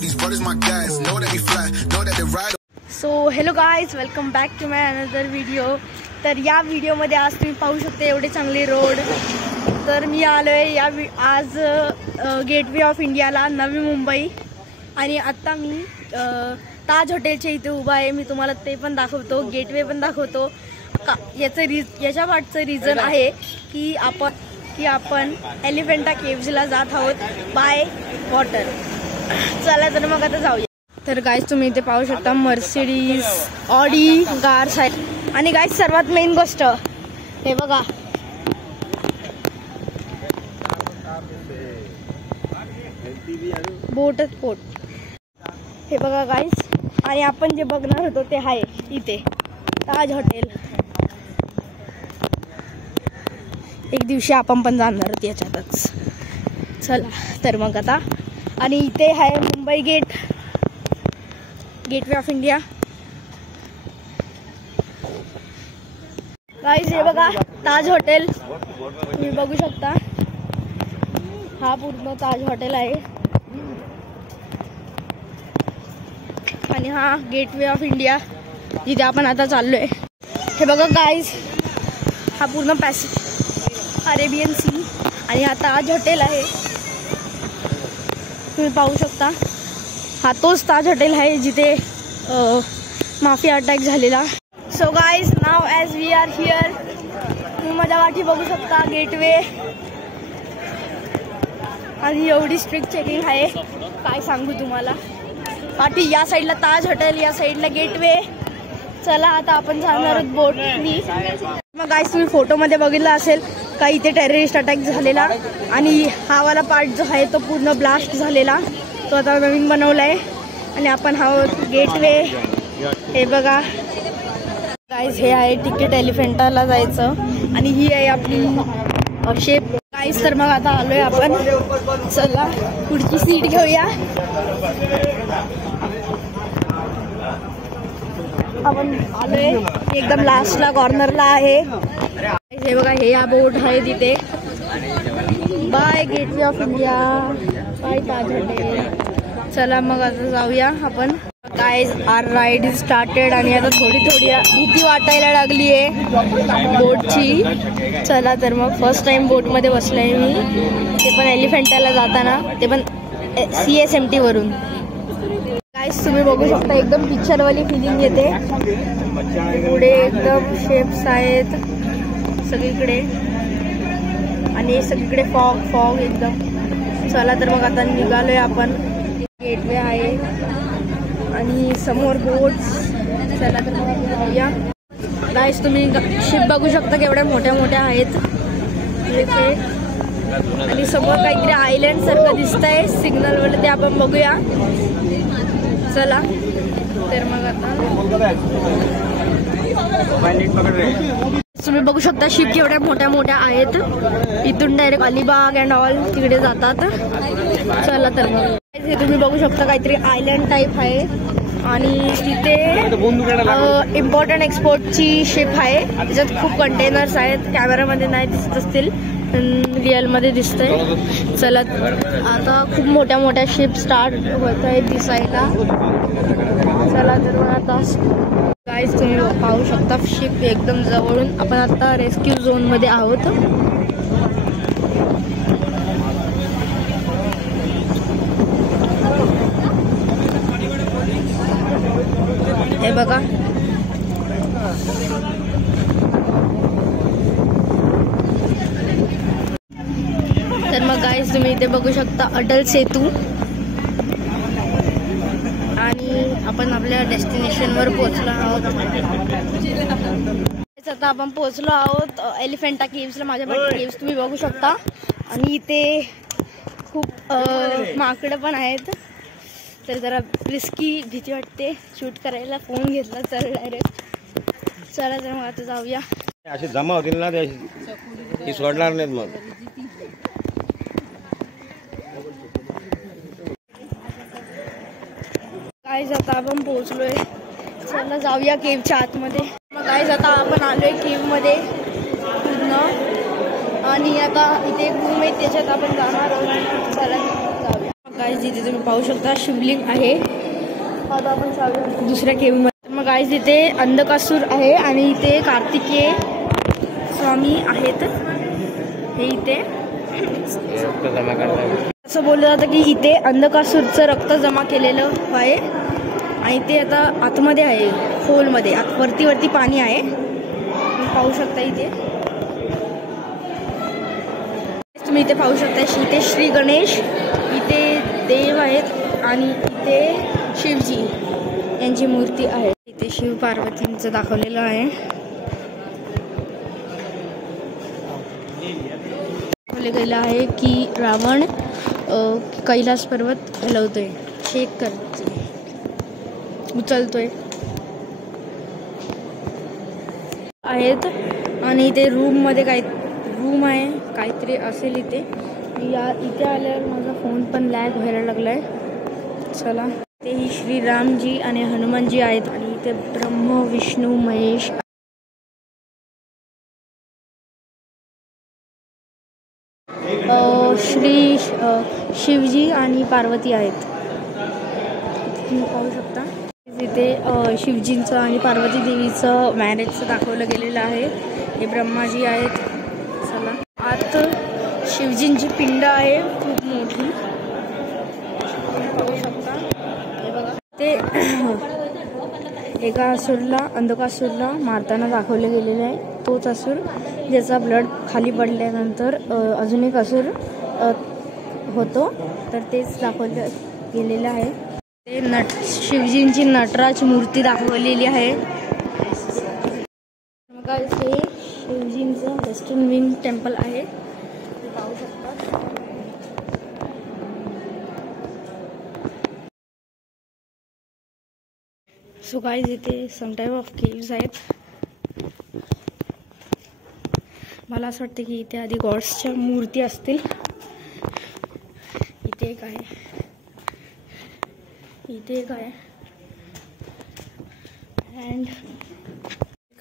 these brothers my guys. Know that we fly, know that they ride. So hello guys, welcome back to my another video. तर या व्हिडिओमध्ये आज तुम्ही पाहू शकता एवढे चांगले रोड. तर मी आलो आहे आज गेटवे ऑफ इंडियाला, नवी मुंबई. आणि आत्ता मी ताज हॉटेलच्या इथे उभा आहे. मी तुम्हाला ते पण दाखवतो, गेटवे पण दाखवतो. याच्या पाठचं रिझन आहे की आपण एलिफंटा केव्सला जात आहोत बाय वॉटर. चला तर मग आता जाऊया. तर गाईज तुम्ही इथे पाहू शकता मर्सिडीज, ऑडी कार्स आहेत. आणि गाईज सर्वात मेन गोष्ट हे बघा, बोटच बोट हे बघा गाईज. आणि आपण जे बघणार होतो ते आहे इथे ताज हॉटेल. एक दिवशी आपण पण जाणार आहोत याच्यातच. चला तर मग आता. आणि इथे आहे Mumbai gateway of India. Guys हे बघा ताज हॉटेल, तुम्ही बघू शकता. हा पूर्ण ताज हॉटेल आहे. आणि हा गेटवे ऑफ इंडिया जिथे आपण आता चाललोय. हे बघा गाईज, हा पूर्ण अरेबियन सी. आणि हा ताज हॉटेल आहे, तुम्ही पाहू शकता. हा तोच ताज हॉटेल आहे जिथे माफिया अटॅक झालेला. So guys now as we are here, तुम्ही माझ्या वाटी बघू शकता गेटवे. आणि एवढी स्ट्रिक्ट चेकिंग आहे, काय सांगू तुम्हाला. पाठी या साईडला ताज हॉटेल, या साईडला गेटवे. चला आता आपण जाणार आहोत बोटनी. मग गाईज तुम्ही फोटोमध्ये बघितलं असेल का इथे टेररिस्ट अटॅक झालेला. आणि हा वाला पार्ट जो आहे तो पूर्ण ब्लास्ट झालेला, तो आता नवीन बनवला आहे. आणि आपण हा गेटवे हे बघा गाईज, हे आहे तिकीट एलिफंटाला जायचं. आणि ही आहे आपली शेप गाईज. तर मग आता आलोय आपण. चला पुढची सीट घेऊया. आपण आलोय एकदम लास्टला कॉर्नरला आहे. हे बघा, हे या बोट आहे तिथे. By gateway of India, by Taj hotel. चला मग आता जाऊया आपण. Guys our ride is started. आणि आता थोडी भीती वाटायला लागली आहे बोटची. चला तर मग फर्स्ट टाइम बोटमध्ये बसलोय मी, ते पण एलिफंटाला जाताना, ते पण CSMT वरून. गाईज तुम्ही बघू शकता एकदम पिक्चरवाली फिलिंग येते. पुढे एकदम शेप्स आहेत सगळीकडे. आणि सगळीकडे फॉग एकदम. चला तर मग आता निघालोय आपण. गेटवे आहे आणि समोर बोट्स. चला तर मग जाऊया. गाईज तुम्ही शिप बघू शकता केवढ्या मोठ्या आहेत इथे. आणि समोर काहीतरी आयलंड सारखं दिसतंय सिग्नलवर, ते आपण बघूया. चला तर मग आता तुम्ही बघू शकता शिप केवढ्या मोठ्या आहेत. इथून डायरेक्ट अलिबाग अँड ऑल तिकडे जातात. चला तर मग हे तुम्ही बघू शकता काहीतरी आयलंड टाईप आहे. आणि तिथे इम्पॉर्टंट एक्सपोर्टची शिप आहे. त्याच्यात खूप कंटेनर्स आहेत. कॅमेरामध्ये नाही दिसत असतील, रिअलमध्ये दिसतंय. चला आता खूप मोठ्या शिप स्टार्ट होत आहेत दिसायला. चला तर मग आता गाईज तुम्ही पाहू शकता शिप एकदम जवळून. आपण आता रेस्क्यू झोनमध्ये आहोत. हे बघा, तर मग गाईज तुम्ही इथे बघू शकता अटल सेतू. आणि आपण आपल्या डेस्टिनेशनवर पोहोचलो आहोत. आता आपण पोहोचलो आहोत एलिफंटा केव्सला. माझ्या पाठी केव्स तुम्ही बघू शकता. आणि इथे खूप माकडं पण आहेत. तर जरा रिस्की भीती वाटते शूट करायला. फोन घेतला तर डायरेक्ट. चला तर मग आता जाऊया. असे जमा होतील ना ते सोडणार नाहीत मग. गाईज आता आपण पोहोचलोय. चला जाऊया केव्हच्या आतमध्ये. मग गाईज आता आपण आलोय केव्हमध्ये पूर्ण. आणि आता इथे एक रूम आहे त्याच्यात आपण जाणार आहोत. चला जाऊया. गाईज इथे तुम्ही पाहू शकता शिवलिंग आहे. आता आपण चालू दुसऱ्या केव्हमध्ये. मग गाईज इथे अंधकासूर आहे आणि इथे कार्तिकेय स्वामी आहेत. हे इथे रक्त जमा करतात. असं बोललं जातं की इथे अंधकासूरचं रक्त जमा केलेलं आहे आणि ते आता आतमध्ये आहे खोलमध्ये. वरती पाणी आहे तुम्ही पाहू शकता. तुम्ही इथे पाहू शकता इथे श्री गणेश, इथे देव आहेत आणि इथे शिवजी यांची मूर्ती आहे. इथे शिव पार्वतींचं दाखवलेलं आहे. दाखवले गेलं आहे की रावण कैलास पर्वत हलवतोय, शेक करतोय, उचलतोय आहेत. आणि इथे रूममध्ये रूम आहे काहीतरी असेल इथे. इथे आल्यावर माझा फोन पण लॅग व्हायला लागलाय. चला ते ही श्रीरामजी आणि हनुमानजी आहेत आणि इथे ब्रह्म विष्णू महेश शिवजी आणि पार्वती आहेत. तुम्ही पाहू शकता इथे शिवजींचं आणि पार्वती देवीचं मॅरेजचं दाखवलं गेलेलं आहे. हे ब्रह्माजी आहेत. चला आत शिवजींची पिंड आहे खूप मोठी. पाहू शकता हे बघा. ते एका अंधकासूरला मारताना दाखवले गेलेले आहे. तोच असुर ज्याचा ब्लड खाली पडल्यानंतर अजून एक असुर होतो, तर तेच दाखवलं गेलेलं आहे. ते शिवजींची नटराज मूर्ती दाखवलेली आहे. मग हे शिवजींचं वेस्टर्न विंग टेम्पल आहे. ते पाहू शकता. सो गाईज इथे सम टाईप ऑफ केव्स आहेत. मला असं वाटतं की इथे आधी गॉड्सच्या मूर्ती असतील. इथे एक आहे, इथे एक आहे अँड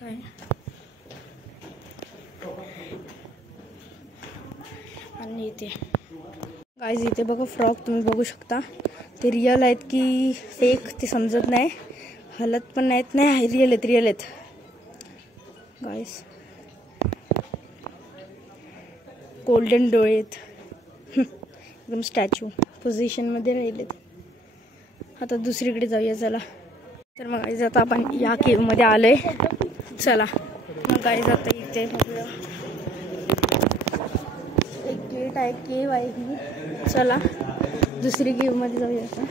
काय आणि इथे गाईज इथे बघा फ्रॉक तुम्ही बघू शकता. ते रिअल आहेत की फेक ते समजत नाही. हलत पण नाहीत. नाही रिअल आहेत गाईज. गोल्डन डोळे आहेत. एकदम स्टॅच्यू पोझिशनमध्ये राहिलेत. आता दुसरीकडे जाऊया चला. तर मग गाईज आता आपण या केव्हमध्ये आलोय. चला मग गाईज आता इथे एक गेट आहे, केव्ह आहे ही. चला दुसरी केव्हमध्ये जाऊया आता.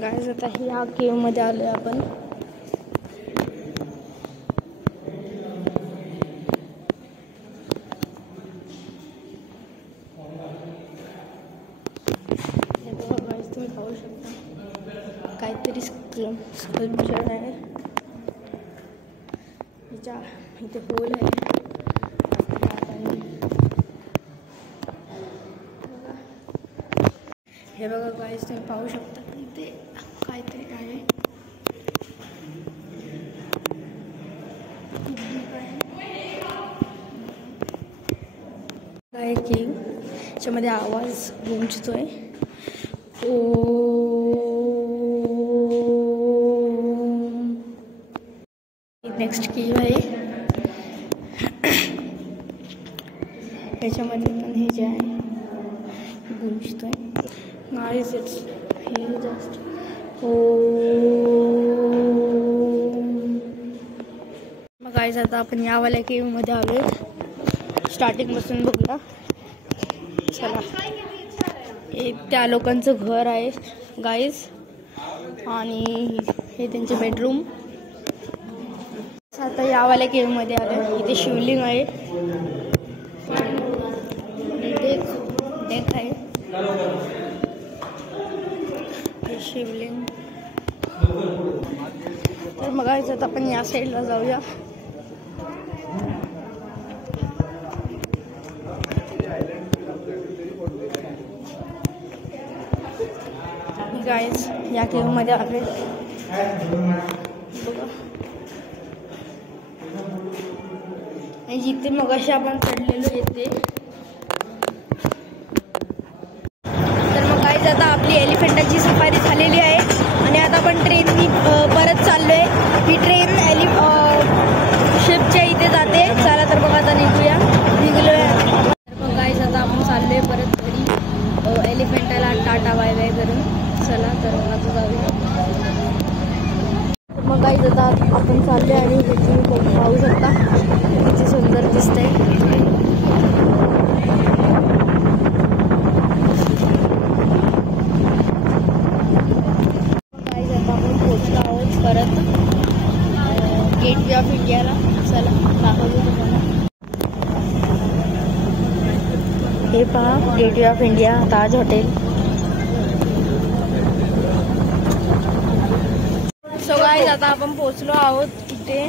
गाईज आता ह्या केव्हमध्ये आलोय आपण. तुम्ही पाहू शकता काहीतरी स्कल्पचर आहे. इथे होल आहे. हे बघा गाईज तुम्ही पाहू शकता इथे काहीतरी आहे. काय की त्याच्यामध्ये आवाज गुंजतोय. नेक्स्ट की आहे त्याच्यामध्ये पण हे जे आहे गुंजतोय. गाईज इट्स हे जस्ट मग गाईज आता आपण यावाल्या केव्हमध्ये आलोय. स्टार्टिंग पासून बघूया. चला हे त्या लोकांचं घर आहे गाईज आणि हे त्यांचे बेडरूम. आता यावाल्या केव्हमध्ये आलोय. इथे शिवलिंग आहे. इथे डेक आहे. हे शिवलिंग. तर मग आता आपण या साईडला जाऊया. गाईज या केव्हमध्ये आले बघा. जिथे मगाशी आपण चढलेलो येते आपली एलिफंटाची सफारी झालेली आहे आणि आता आपण ट्रेननी परत चाललोय. ही ट्रेन शिपच्या इथे जाते. चला तर मग आता निघलोय. मग गाईस आता आपण चाललोय परत घरी. एलिफंटाला टाटा बाय बाय करून. चला तर मग आता जाऊया. मग गाईस आता आपण चाललोय आणि तुम्ही पाहू शकता किती सुंदर दिसतंय. परत गेटवे ऑफ इंडियाला. चला दाखवतो तुम्हाला. हे पहा gateway of India, Taj hotel. So guys आता आपण पोहोचलो आहोत इथे.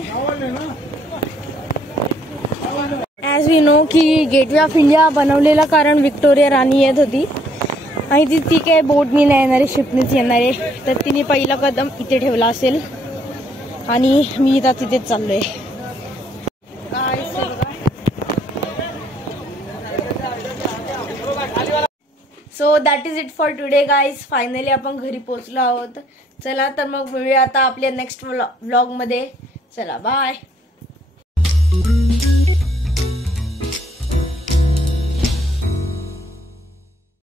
ॲज वी नो की गेटवे ऑफ इंडिया बनवलेला कारण विक्टोरिया राणी येत होती आणि ती काय बोटनी नाही येणारे, शिपनीच येणारे. तर तिने पहिला कदम इथे ठेवला असेल आणि मी आता तिथेच चाललोय. So that is it for today guys. Finally आपण घरी पोहोचलो आहोत. चला तर मग मिळूया आता आपल्या नेक्स्ट व्लॉग मध्ये. चला बाय.